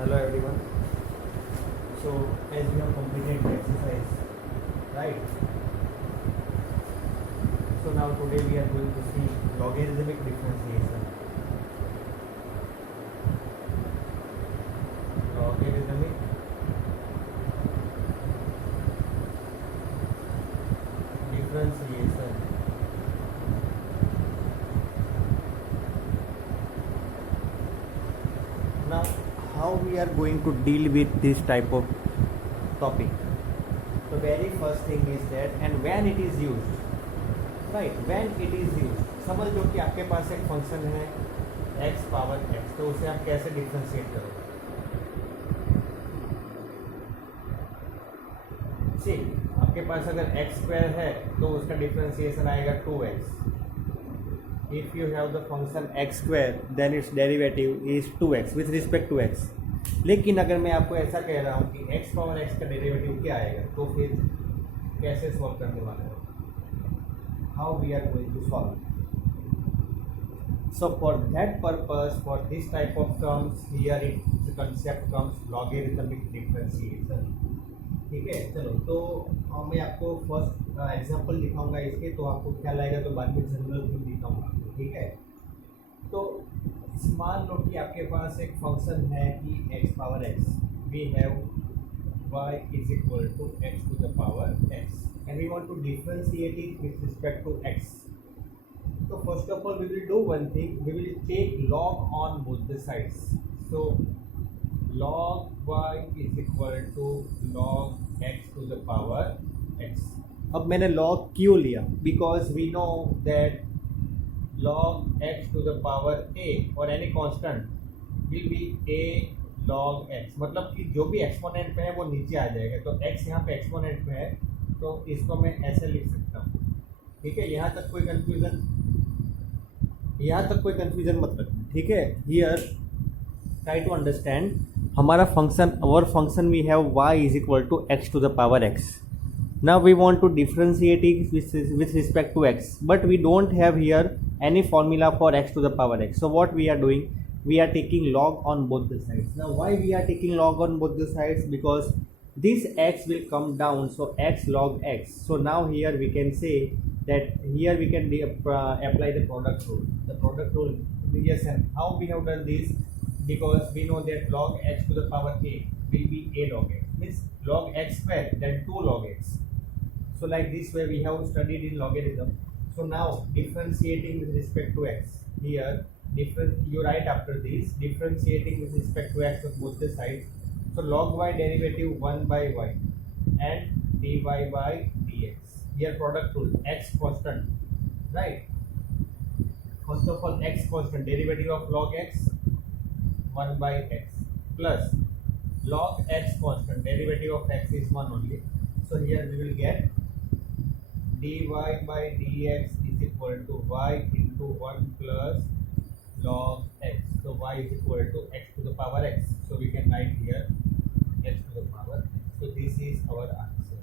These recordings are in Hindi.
Hello everyone. So as we have completed the exercise, right? So now today we are going to see logarithmic differentiation. Logarithmic differentiation. Now how we are going to deal with this type of topic? The very first thing is that and when it is used, right? When it is used, समझ लो कि आपके पास एक फंक्शन है x पावर x, तो उसे आप कैसे डिफ्रेंशिएट करोगे? सी आपके पास अगर x स्क्वायर है तो उसका डिफ्रेंशिएशन आएगा 2x. If you have the function x square then its derivative is 2x with respect to x. लेकिन अगर मैं आपको ऐसा कह रहा हूँ कि x पावर x का डेरिवेटिव क्या आएगा, तो फिर कैसे सॉल्व करने वाले हो? How we are going to solve? So for that purpose, for this type of terms, here the concept comes logarithmic differentiation. ठीक है, चलो तो मैं आपको फर्स्ट एग्जांपल दिखाऊंगा इसके, तो आपको ख्याल आएगा, तो बाद में जनरल थिंग दिखाऊंगा. ठीक है, तो मान लो कि आपके पास एक फंक्शन है कि x power x, we have y is equal to x to the power x and we want to differentiate it with respect to x. So first of all we will do one thing, we will take log on both the sides. So log y is equal to log x to the power x. अब मैंने log क्यों लिया? Because we know that log x to the power a or any constant will be a log x. मतलब कि जो भी एक्सपोनेंट पे है वो नीचे आ जाएगा, तो x यहाँ पे एक्सपोनेंट पे है, तो इसको मैं ऐसे लिख सकता हूँ. ठीक है, यहाँ तक कोई कंफ्यूजन मत रखना. ठीक है, हियर ट्राई टू अंडरस्टैंड. हमारा function, our function we have y is equal to x to the power x. Now we want to differentiate it with respect to x, but we don't have here any formula for x to the power x. So what we are doing, we are taking log on both the sides. Now why we are taking log on both the sides? Because this x will come down, so x log x. So now here we can say that here we can apply the product rule. The product rule, yes, and how we have done this? Because we know that log x to the power a will be a log x, means log x square then 2 log x. So like this way we have studied in logarithm. So now differentiating with respect to x, here you write after this, differentiating with respect to x on both the sides. So log y derivative 1 by y and dy by dx. Here product rule, x constant, right? First of all, x constant, derivative of log x 1 by x plus log x constant, derivative of x is 1 only. So here we will get dy by dx is equal to y into 1 plus log x. So y is equal to x to the power x. So we can write here x to the power x. So this is our answer.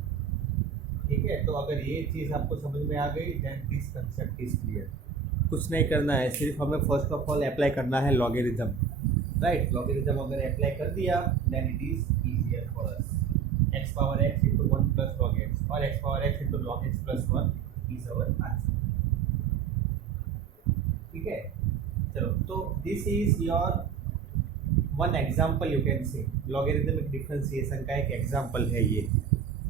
ठीक है, तो अगर ये चीज़ आपको समझ में आ गई, then this concept is clear. कुछ नहीं करना है, सिर्फ हमें फर्स्ट ऑफ ऑल अप्लाई करना है लॉगरिथम. राइट, लॉगरिथम अगर अप्लाई कर दिया, then it is easier for us. x power x into 1 plus log x or x power x into log x plus 1 is our answer. ठीक है, चलो तो this is your one example, you can say logarithmic differentiation का एक example है ये.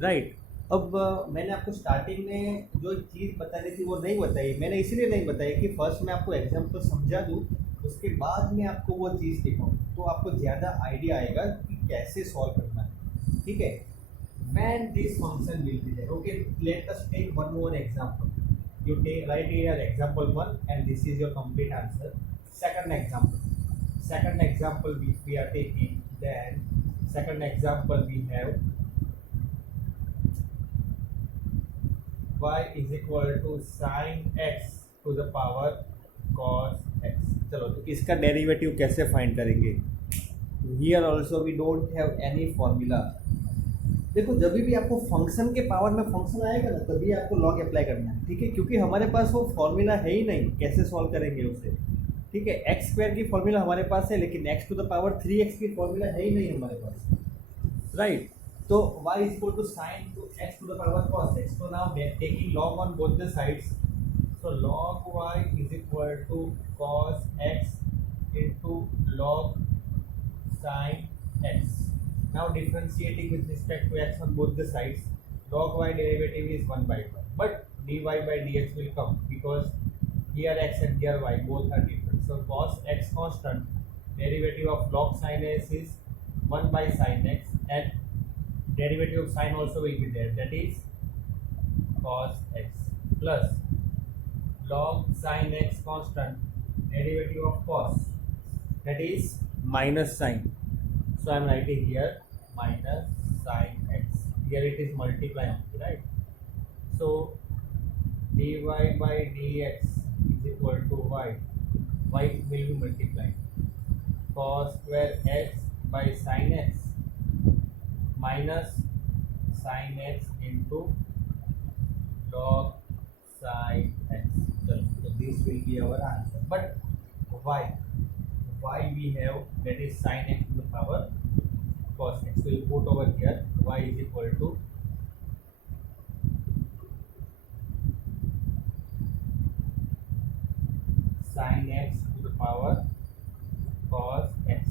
राइट, अब मैंने आपको स्टार्टिंग में जो चीज़ बतानी थी वो नहीं बताई. मैंने इसलिए नहीं बताई कि फर्स्ट मैं आपको एग्जाम्पल समझा दूँ, उसके बाद में आपको वो चीज़ दिखाऊँ, तो आपको ज़्यादा आइडिया आएगा कि कैसे सॉल्व करना है. ठीक है, when this function will be there. Okay, let us take one more example. You write here example 1 and this is your complete answer. Second example which we are taking, then second example we have y is equal to sin x to the power cos x. चलो तो इसका डेरिवेटिव कैसे फाइंड करेंगे? Here also we don't have any formula. देखो, जब भी आपको फंक्शन के पावर में फंक्शन आएगा ना, तभी आपको लॉग अप्लाई करना है. ठीक है, क्योंकि हमारे पास वो फॉर्मूला है ही नहीं, कैसे सॉल्व करेंगे उसे. ठीक है, एक्स स्क्वायर की फॉर्मूला हमारे पास है, लेकिन x to the power 3x की फॉर्मूला है ही नहीं हमारे पास, राइट। तो y is equal to sine to X to the power cos x, तो now taking log on both the sides, so log y is equal to cos x into log sin x. Now differentiating with respect to x on both the sides, log y derivative is 1 by 1, but dy by dx will come because here x and here y both are different. So cos x constant, derivative of log sin x is 1 by sin x, and derivative of sin also will be there, that is cos x, plus log sin x constant, derivative of cos, that is minus sin. So I am writing here minus sin x. Here it is multiply only, right? So dy by dx is equal to y. Y will be multiplied. Cos square x by sin x minus sin x into log sin x. So this will be our answer. But why? Y we have, that is sin x to the power cos x. So you put over here y is equal to sin x to the power cos x.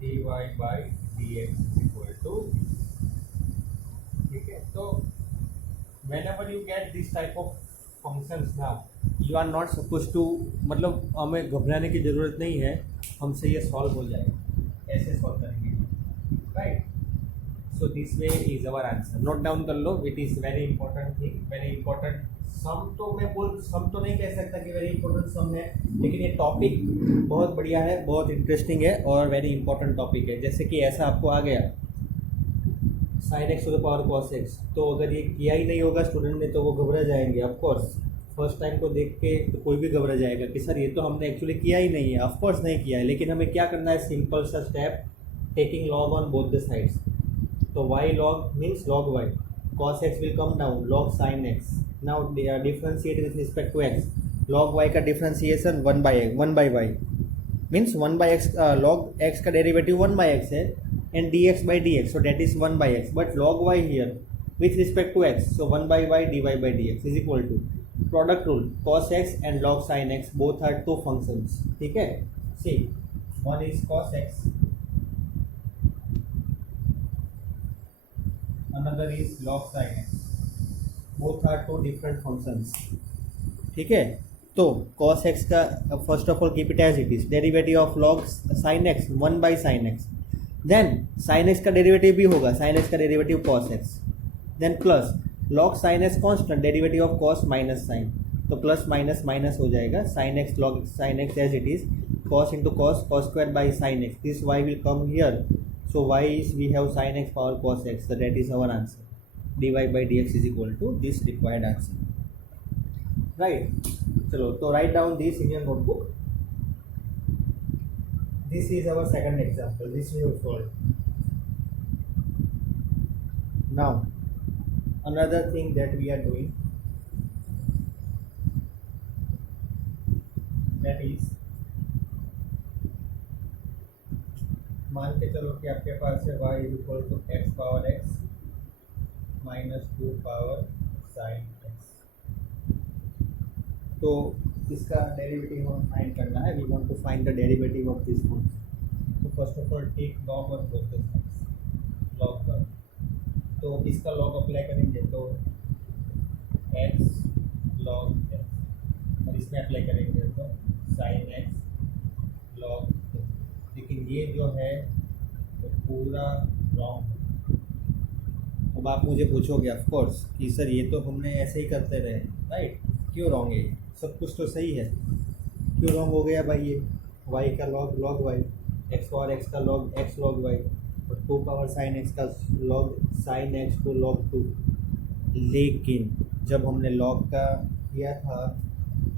dy by dx is equal to, ठीक है। तो whenever you get this type of functions now, you are not supposed to, मतलब हमें घबराने की ज़रूरत नहीं है, हमसे ये सॉल्व हो जाएगा, ऐसे सॉल्व करेंगे, right. So this way is our answer, note down कर लो, it is very important thing, very important sum. तो मैं सम तो नहीं कह सकता कि वेरी इंपॉर्टेंट सम है, लेकिन ये टॉपिक बहुत बढ़िया है, बहुत इंटरेस्टिंग है और वेरी इंपॉर्टेंट टॉपिक है। जैसे कि ऐसा आपको आ गया sin x to the power cos x, तो अगर ये किया ही नहीं होगा स्टूडेंट ने तो वो घबरा जाएंगे, ऑफकोर्स फर्स्ट टाइम को देख के तो कोई भी घबरा जाएगा कि सर ये तो हमने एक्चुअली किया ही नहीं है, ऑफकोर्स नहीं किया है, लेकिन हमें क्या करना है, सिंपल सा step, taking log on both the sides. तो y log means log y, cos x will come down, log sin x, now they are differentiate with respect to x, log y का differentiation 1 by y means 1 by x, log x का डेरिवेटिव 1 by x है, and dx by dx, so that is 1 by x, but log y here with respect to x, so 1 by y dy by dx is equal to product rule, cos x and log sin x both are two functions, ठीक है। see, one is cos x, another is log sin x, both are two different functions, ठीक है। तो cos x का first of all keep it as it is, derivative of log sin x 1 by sin x, then sin x का डेरिवेटिव भी होगा, sin x का derivative cos x, then plus log sin x constant, derivative of cos minus sin, तो प्लस माइनस माइनस हो जाएगा, sin x log sin x as it is, cos into cos, cos square by sin x, this y will come here, so y is, we have sin x power cos x, so that is our answer, dy by dx is equal to this required answer, right। चलो, तो write down this in your notebook. This is our second example, this we have solved. Now another thing that we are doing, that is, मान के चलो कि आपके पास है y is equal to x power x minus 2 power sin x, तो इसका डेरिवेटिव हमें फाइंड करना है, we want to find the derivative of this function. तो first of all take log of both the sides, log पर, तो इसका लॉग अप्लाई करेंगे तो x log x, और इसमें अप्लाई करेंगे तो sin x log x, लेकिन ये जो है वो पूरा रॉन्ग है। अब आप मुझे पूछोगे ऑफ कोर्स कि सर ये तो हमने ऐसे ही करते रहे, राइट, क्यों रॉन्ग है, सब कुछ तो सही है, क्यों रॉन्ग हो गया भाई, ये y का log log y, x power x का log x log y, और 2 पावर sin x का log sin x को log 2। लेकिन जब हमने log का किया था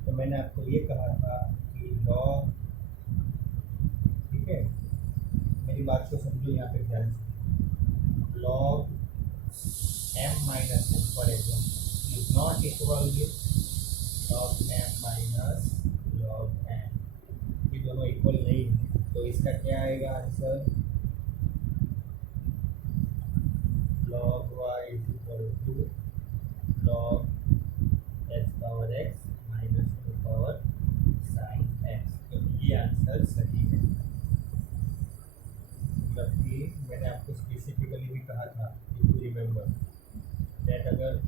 तो मैंने आपको ये कहा था कि log, ठीक है, मेरी बात को समझो यहाँ पे ध्यान से, log m minus n for example is not equal with log m minus log n, ये दोनों इक्वल नहीं है, तो इसका क्या आएगा answer, log y is equal to log x power x minus two power sine x, तो ये आंसर सही है। जबकि मैंने आपको स्पेसिफिकली भी कहा था, यू रिमेंबर दैट, अगर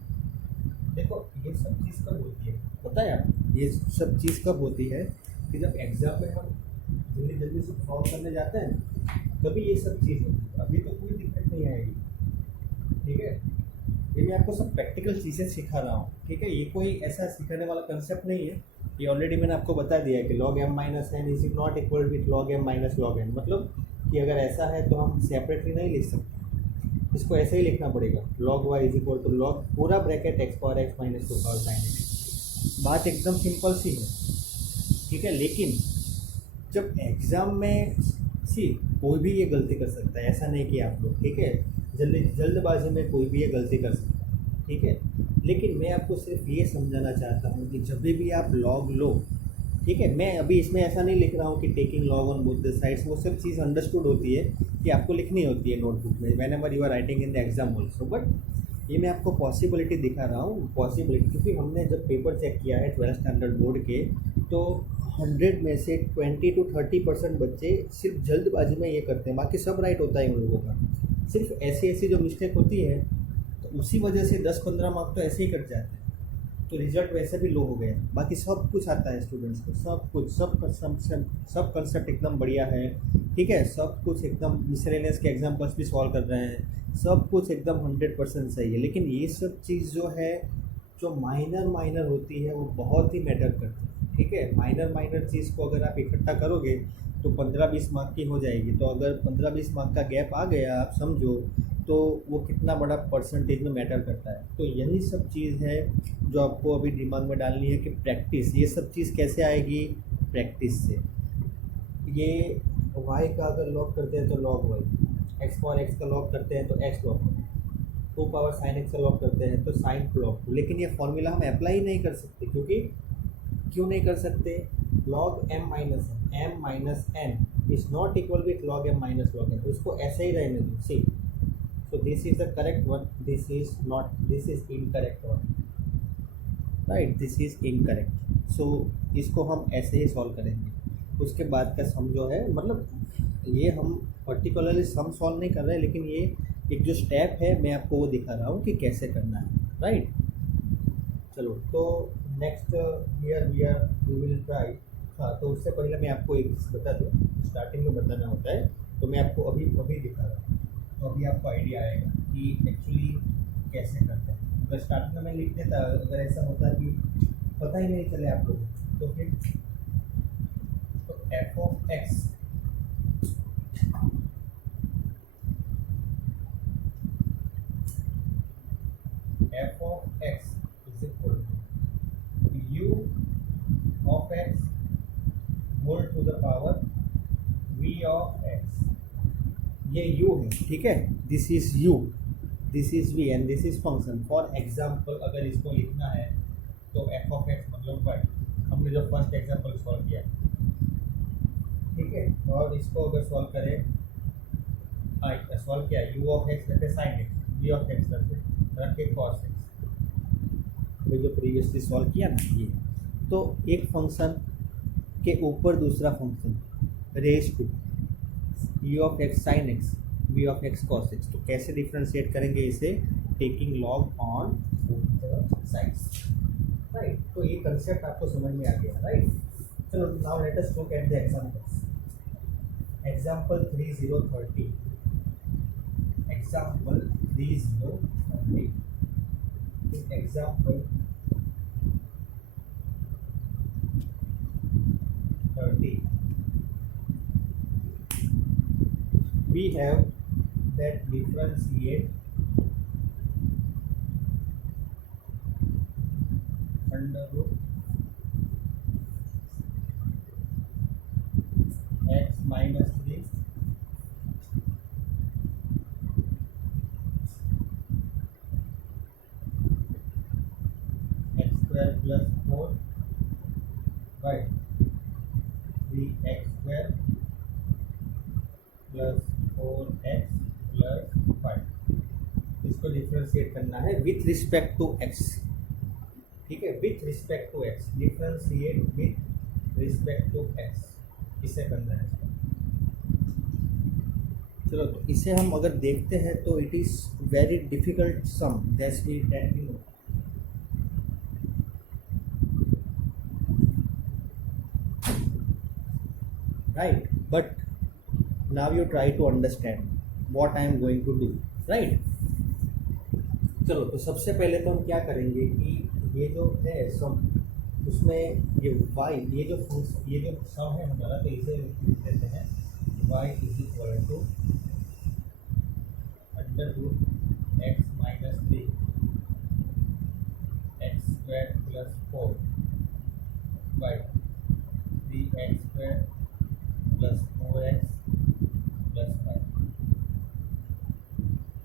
देखो ये सब चीज़ कब होती है पता है आप, ये सब चीज़ कब होती है कि जब एग्जाम में हम जल्दी जल्दी से सॉल्व करने जाते हैं तभी ये सब चीज़ होती है, अभी तो कोई दिक्कत नहीं आएगी। ठीक है, ये मैं आपको सब प्रैक्टिकल चीज़ें सिखा रहा हूँ। ठीक है, ये कोई ऐसा सिखाने वाला कंसेप्ट नहीं है, ये ऑलरेडी मैंने आपको बता दिया है कि log m minus N is not equal with log m minus log n, मतलब कि अगर ऐसा है तो हम सेपरेटली नहीं लिख सकते, इसको ऐसे ही लिखना पड़ेगा, log y is equal to log पूरा bracket x power x minus two power sine x। बात एकदम सिंपल सी है। ठीक है, लेकिन जब एग्ज़ाम में कोई भी ये गलती कर सकता है, ऐसा नहीं कि आप लोग, ठीक है, जल्दबाजी में कोई भी ये गलती कर सकता है। ठीक है, लेकिन मैं आपको सिर्फ ये समझाना चाहता हूँ कि जब भी आप लॉग लो, ठीक है, मैं अभी इसमें ऐसा नहीं लिख रहा हूँ कि taking log on both the sides, वो सब चीज़ अंडरस्टूड होती है कि आपको लिखनी होती है नोटबुक में whenever you are writing in the exam also, but ये मैं आपको पॉसिबिलिटी दिखा रहा हूँ, पॉसिबिलिटी, क्योंकि हमने जब पेपर चेक किया है 12th स्टैंडर्ड बोर्ड के, तो 100 में से 20 to 30% बच्चे सिर्फ जल्दबाजी में ये करते हैं, बाकी सब राइट होता है उन लोगों का, सिर्फ ऐसी जो मिस्टेक होती है तो उसी वजह से 10-15 मार्क तो ऐसे ही कट जाते हैं, तो रिजल्ट वैसे भी लो हो गया। बाकी सब कुछ आता है स्टूडेंट्स को, सब कुछ, सब कंसेप्ट एकदम बढ़िया है। ठीक है, सब कुछ एकदम मिसलेनियस के एग्जाम्पल्स भी सॉल्व कर रहे हैं, सब कुछ एकदम 100% सही है, लेकिन ये सब चीज़ जो है जो माइनर होती है वो बहुत ही मैटर करती है। ठीक है, माइनर चीज़ को अगर आप इकट्ठा करोगे तो 15-20 मार्क की हो जाएगी, तो अगर 15-20 मार्क का गैप आ गया आप समझो तो वो कितना बड़ा परसेंटेज में मैटर करता है। तो यही सब चीज़ है जो आपको अभी दिमाग में डालनी है कि प्रैक्टिस, ये सब चीज़ कैसे आएगी, प्रैक्टिस से। ये y का अगर लॉग करते हैं तो log y, x power x का लॉग करते हैं तो x log y, 2 power sine x का लॉग करते हैं तो साइन log 2, लेकिन ये फॉर्मूला हम अप्लाई नहीं कर सकते, क्योंकि क्यों नहीं कर सकते, log m minus n is not equal with log m minus log n, तो इसको ऐसे ही रहने दो। सी, so this is the correct one, this is not, this is incorrect one, right, this is incorrect, so इसको हम ऐसे ही सॉल्व करेंगे। उसके बाद का सम जो है, मतलब ये हम पर्टिकुलरली सम सॉल्व नहीं कर रहे हैं, लेकिन ये एक जो स्टेप है मैं आपको वो दिखा रहा हूँ कि कैसे करना है, राइट। चलो, तो next year we will try. हाँ, तो उससे पहले मैं आपको एक चीज़ बता दूँ, स्टार्टिंग में बताना होता है, तो मैं आपको अभी दिखा रहा हूँ, तो अभी आपको आइडिया आएगा कि एक्चुअली कैसे करते हैं। अगर स्टार्टिंग में मैं लिख देता, अगर ऐसा होता कि पता ही नहीं चले आप लोगों को, तो फिर तो f of x is equal to u of x whole to the power v of x, ये u है, ठीक है, this is u, this is v and this is function. For example अगर इसको लिखना है तो f of x मतलब y, हमने जो फर्स्ट एग्जाम्पल सॉल्व किया, ठीक है, और इसको अगर सॉल्व करें, सॉल्व किया u of x रखे sine x, v of x रखे cos x, जो प्रीवियसली सॉल्व किया ना ये, तो एक फंक्शन के ऊपर दूसरा function raise to u of x sin x, v of x cos x, तो कैसे डिफ्रेंशिएट करेंगे इसे, taking log on both sides, right. तो ये कंसेप्ट आपको समझ में आ गया, राइट। चलो, now let us look at the examples. Example 3030, example 3030, example 30, we have that differentiate under root x minus 3 square plus 4 by 3x square plus 4x plus 5। इसको डिफ्रेंशिएट करना है विथ रिस्पेक्ट टू x। ठीक है, with respect to x, differentiate with respect to x, इसे करना है। चलो, तो इसे हम अगर देखते हैं तो it is very difficult sum, that's we know. Right, but now you try to understand what I am going to do. Right, चलो, तो सबसे पहले तो हम क्या करेंगे कि ये जो है सम, उसमें ये y, ये जो सम है हमारा, तो इसे लिख देते हैं y is equal to under root x minus 3 x square plus 4 by 3x square plus 4x plus 5।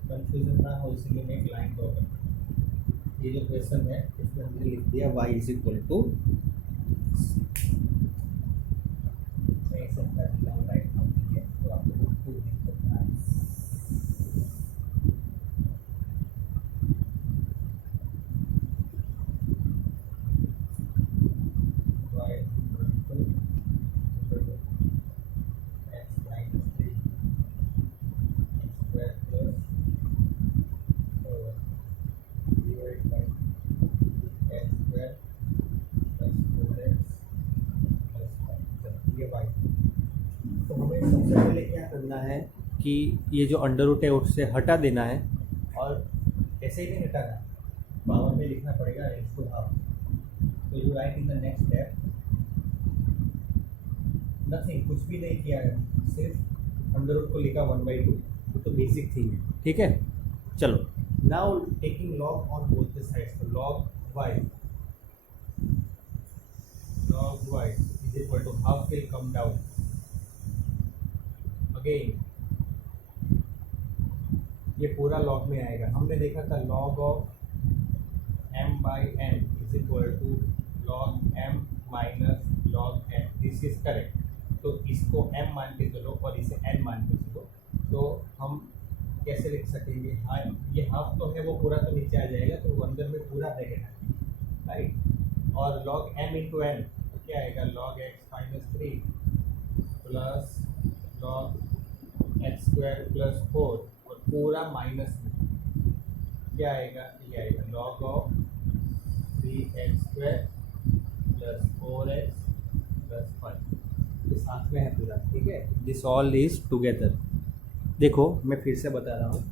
Confusion ना हो इसलिए मैं एक लाइन ड्रॉ करता हूँ। ये जो क्वेश्चन है इसमें हमने लिख दिया y इज इक्वल टू, मैं इसे कर दिया हूँ राइट नाउ, ठीक है, तो आपको खुद दिक्कत ना है कि ये जो अंडर रूट है उससे हटा देना है, और ऐसे ही नहीं हटाना, पावर में लिखना पड़ेगा इसको हाफ। तो you right in the next step, nothing, कुछ भी नहीं किया है, सिर्फ अंडर रूट को लिखा 1/2, तो बेसिक थिंग है। ठीक है, चलो, now taking log on both the sides, तो log y is equal to half will come down again, ये पूरा लॉग में आएगा। हमने देखा था log of m/n is equal to log m minus log n, this is correct. तो इसको m मान के चलो और इसे n मान के चलो, तो हम कैसे लिख सकेंगे? हाँ, ये हाफ तो है वो पूरा तो नीचे आ जाएगा, तो वो अंदर में पूरा ब्रैकेट है, राइट। और log m इंटू n तो क्या आएगा? log x minus 3 plus log x square plus 4, और पूरा माइनस में क्या आएगा? ये आएगा log of 3x square plus 4x plus 5, ये साथ में है पूरा। ठीक है, दिस ऑल इज टुगेदर। देखो, मैं फिर से बता रहा हूँ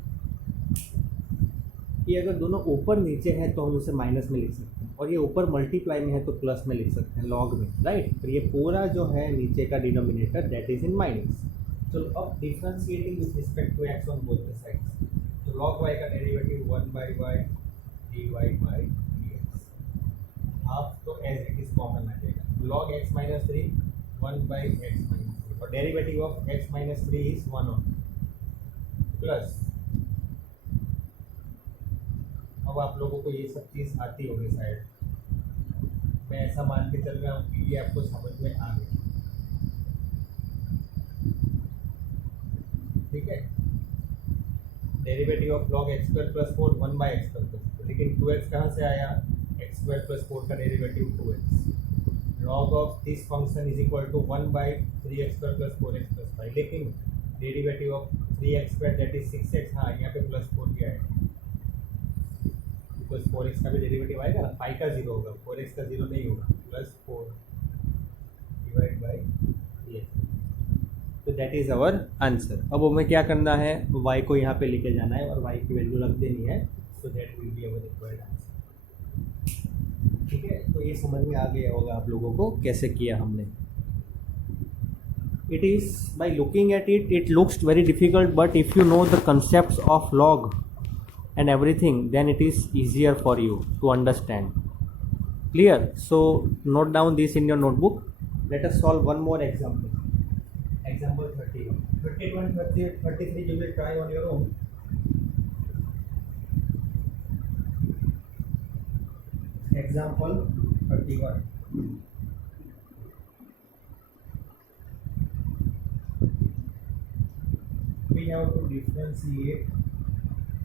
कि अगर दोनों ऊपर नीचे हैं तो हम उसे माइनस में लिख सकते हैं, और ये ऊपर मल्टीप्लाई में है तो प्लस में लिख सकते हैं, लॉग में, राइट। तो ये पूरा जो है नीचे का denominator that is in minus. तो अब differentiating with respect to x on both the sides, तो log y का derivative 1/y dy by dx, half तो एज इट इज कॉमन आ जाएगा। log x minus 3 1/x minus 3, और derivative of x minus 3 is 1 on plus. अब आप लोगों को ये सब चीज़ आती होगी शायद, मैं ऐसा मान के चल रहा हूँ कि ये आपको समझ में आ गई। ठीक है, derivative of log x square plus 4 1/x plus 4, लेकिन 2x कहाँ से आया? x स्क्वायर प्लस 4 का derivative 2x। log of this function is equal to 1/3x square plus 4x plus 5, लेकिन derivative of 3x square that is 6x, हाँ यहाँ पे प्लस 4 भी आएगा, बिकॉज 4x का भी डेरिवेटिव आएगा ना, 5 का 0 होगा, 4x का 0 नहीं होगा, प्लस 4 डिवाइड बाई 3x। तो दैट इज़ आवर आंसर। अब हमें क्या करना है? y को यहाँ पे लेके जाना है और y की वैल्यू रख देनी है, so that will be our required answer. ठीक है, तो ये समझ में आ गया होगा आप लोगों को कैसे किया हमने। It is by looking at it, it looks very difficult, but if you know the concepts of log and everything, then it is easier for you to understand. Clear? So note down this in your notebook. Let us solve one more example. Example 31. 31, 30, 33 you will try on your own. example 31. We have to differentiate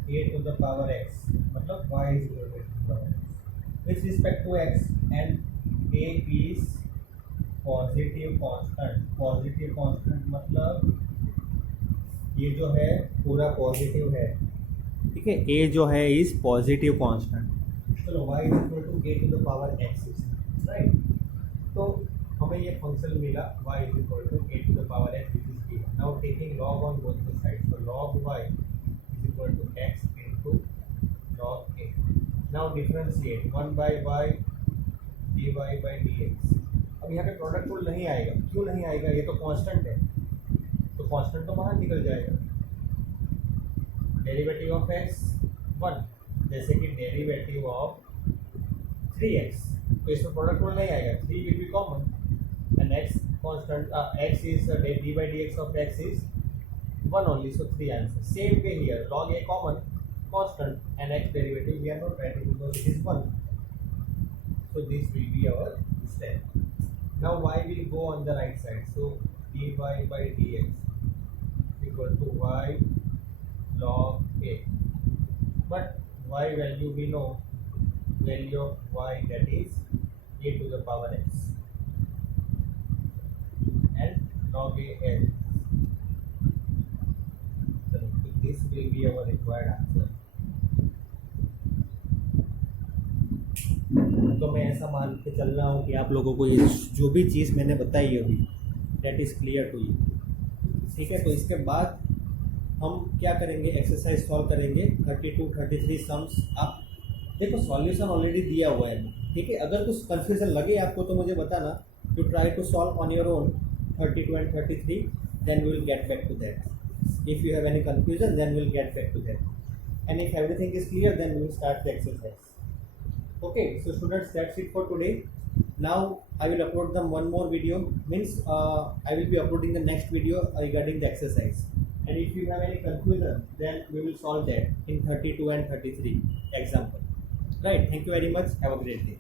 a to the power x, मतलब y is equal to power x with respect to x, and a is positive constant मतलब ये जो है पूरा पॉजिटिव है, ठीक है। a जो है इज पॉजिटिव कांस्टेंट, चलो y is equal to a to the power x, right. तो हमें ये फंक्शन मिला y is equal to a to the power x which is given. Now taking log on both the sides, so log y is equal to x into log a। Now differentiate 1 by y dy by dx। अब यहाँ पे प्रोडक्ट रूल नहीं आएगा, क्यों नहीं आएगा, ये तो कांस्टेंट है, तो कांस्टेंट तो बाहर निकल जाएगा। डेरिवेटिव ऑफ x 1, जैसे कि डेरिवेटिव ऑफ 3x, तो इसमें प्रोडक्ट रूल नहीं आएगा, 3 will be common and x constant, x is dy by dx of x is 1 only, so 3 answer. Same way here, log a common constant and x derivative we are not writing because it is 1, so this will be our step. Now y will go on the right side, so dy by dx equal to y log a, but y value we know, value of y that is a to the power x, and log a l, so this will be our required answer। तो मैं ऐसा मान के चल रहा हूँ कि आप लोगों को ये जो भी चीज़ मैंने बताई है अभी that is clear to you, ठीक है। तो इसके बाद हम क्या करेंगे, एक्सरसाइज सॉल्व करेंगे 32 33 सम्स। आप देखो सॉल्यूशन ऑलरेडी दिया हुआ है, ठीक है। अगर कुछ कन्फ्यूजन लगे आपको तो मुझे बताना, you try to solve on your own 32 and 33, then we will get back to that. If you have any confusion then we will get back to that, and if everything is clear then we will start the exercise. Okay, so students, that's it for today. Now I will upload them one more video, means I will be uploading the next video regarding the exercise, and if you have any confusion then we will solve that in 32 and 33 example, right? Thank you very much, have a great day.